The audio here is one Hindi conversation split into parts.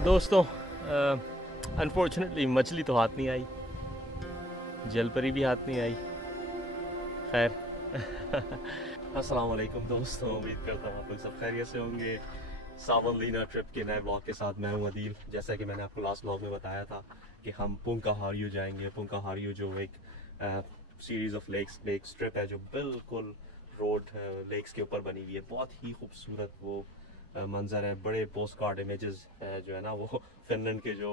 तो दोस्तों अनफॉर्चुनेटली मछली तो हाथ नहीं आई, जलपरी भी हाथ नहीं आई। खैर अस्सलाम वालेकुम दोस्तों, उम्मीद करता हूँ आप लोग सब खैरियत से होंगे। सावनलीना ट्रिप के नए ब्लॉग के साथ मैं हूँ अदील। जैसा कि मैंने आपको लास्ट ब्लॉग में बताया था कि हम पुंकाहार्यू जाएंगे। पुंकाहार्यू जो एक सीरीज़ ऑफ लेक्स ट्रिप है जो बिल्कुल रोड लेक्स के ऊपर बनी हुई है। बहुत ही खूबसूरत वो मंजर है। बड़े पोस्ट कार्ड इमेजेस जो है ना वो फिनलैंड के जो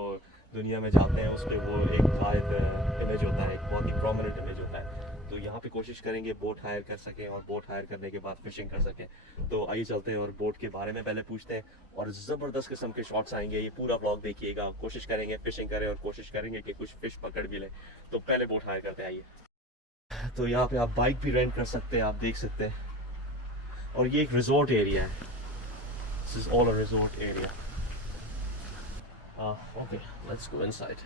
दुनिया में जाते हैं उस पर वो एक गायब इमेज होता है, एक बहुत ही प्रोमिनेंट इमेज होता है। तो यहाँ पे कोशिश करेंगे बोट हायर कर सकें और बोट हायर करने के बाद फिशिंग कर सकें। तो आइए चलते हैं और बोट के बारे में पहले पूछते हैं और ज़बरदस्त किस्म के शॉट्स आएंगे। ये पूरा व्लॉग देखिएगा, कोशिश करेंगे फिशिंग करें और कोशिश करेंगे कि कुछ फिश पकड़ भी लें। तो पहले बोट हायर करते हैं। आइए। तो यहाँ पे आप बाइक भी रेंट कर सकते हैं, आप देख सकते हैं। और ये एक रिजॉर्ट एरिया है। This is all a resort area. Okay, let's go inside.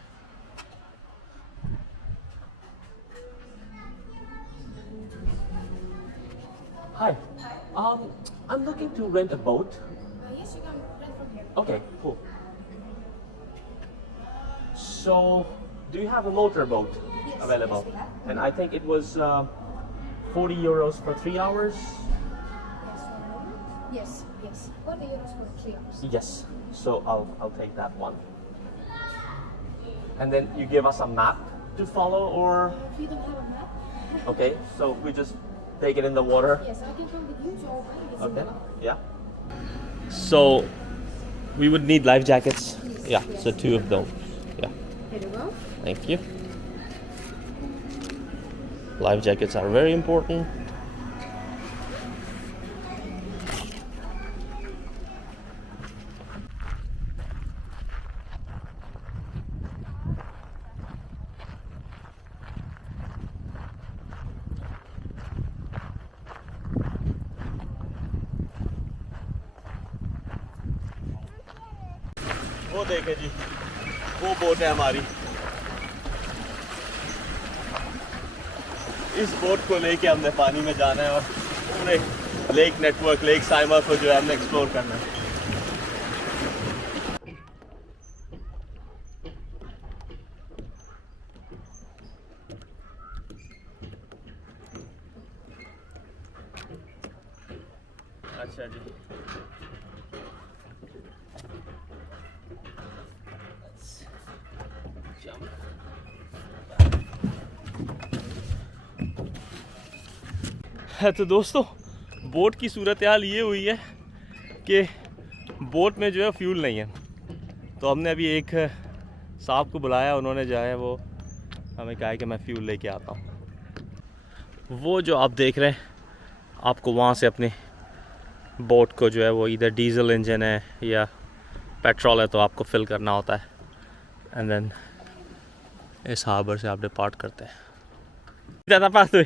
Hi. I'm looking to rent a boat. Yes, you can rent from here. Okay, cool. So, do you have a motorboat available? Yes, we have. And I think it was 40 euros for 3 hours. Yes, 40 euros for 3 hours. Yes. So I'll take that one. And then you give us a map to follow, or We don't have a map. okay, so we just take it in the water. Yes, I can come with you to open. It's Okay. in the map. Yeah. So we would need life jackets. Yeah. So 2 of those. Yeah. Here you go. Thank you. Life jackets are very important. वो देखे जी, वो बोट है हमारी। इस बोट को लेके हमने पानी में जाना है और पूरे लेक नेटवर्क, लेक साइमा को जो है हमने एक्सप्लोर करना है। अच्छा जी, तो दोस्तों बोट की सूरत हाल ये हुई है कि बोट में जो है फ्यूल नहीं है। तो हमने अभी एक साहब को बुलाया, उन्होंने जो है वो हमें कहा है कि मैं फ्यूल लेके आता हूँ। वो जो आप देख रहे हैं, आपको वहाँ से अपने बोट को जो है वो इधर डीजल इंजन है या पेट्रोल है तो आपको फिल करना होता है। एंड देन इस हार्बर से आप डिपार्ट करते हैं। ज़्यादा पास हुई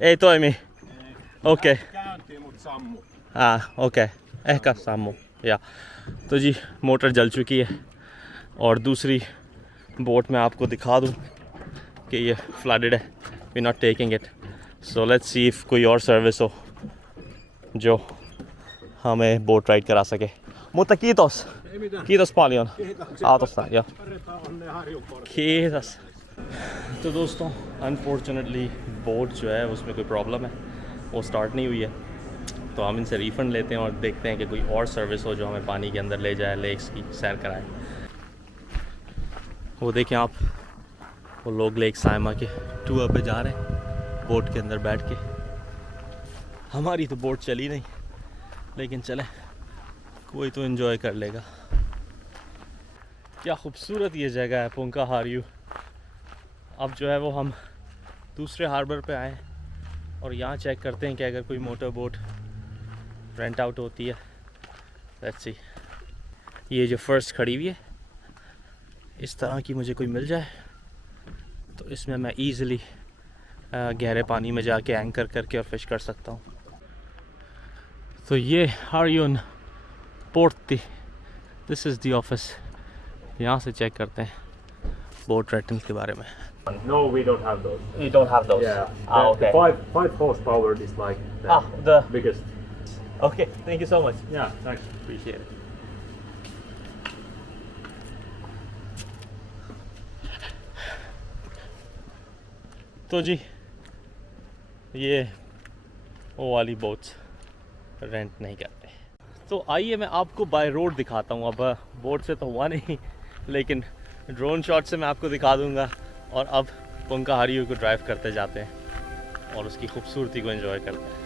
ei toimi. Okei. Käyntiin, mut sammu. Okay, ehkä सामू या। तो जी मोटर जल चुकी है और दूसरी बोट में आपको दिखा दूँ कि ये फ्लडेड है। We not taking it. So let's see if कोई और सर्विस हो जो हमें बोट राइड करा सके। Mutta kiitos. Kiitos paljon. Autosta, ja. Kiitos. तो दोस्तों अनफॉर्चुनेटली बोट जो है उसमें कोई प्रॉब्लम है, वो स्टार्ट नहीं हुई है। तो हम इनसे रिफ़ंड लेते हैं और देखते हैं कि कोई और सर्विस हो जो हमें पानी के अंदर ले जाए, लेक्स की सैर कराए। वो देखें आप, वो लोग लेक साइमा के टूर पे जा रहे हैं बोट के अंदर बैठ के। हमारी तो बोट चली नहीं, लेकिन चलें, कोई तो एंजॉय कर लेगा। क्या खूबसूरत ये जगह है पुंकाहार्यू। अब जो है वो हम दूसरे हार्बर पे आए और यहाँ चेक करते हैं कि अगर कोई मोटर बोट रेंट आउट होती है। Let's see. ये जो फर्स्ट खड़ी हुई है, इस तरह की मुझे कोई मिल जाए तो इसमें मैं ईज़िली गहरे पानी में जाके एंकर करके और फिश कर सकता हूँ। तो ये हार्यून पोर्टी, दिस इज़ दी ऑफिस। यहाँ से चेक करते हैं बोट रेंटल के बारे में। No, we don't have those. You don't have those? Yeah. Okay. Five horsepower is like the the biggest. Okay, thank you so much. Yeah, thanks. Appreciate it. दोस्तों जी ये वो वाली बोट्स रेंट नहीं करते। तो आइए मैं आपको बाय रोड दिखाता हूँ। अब बोट से तो हुआ नहीं, लेकिन ड्रोन शॉट से मैं आपको दिखा दूँगा। और अब पुंकाहार्जु को ड्राइव करते जाते हैं और उसकी खूबसूरती को एंजॉय करते हैं।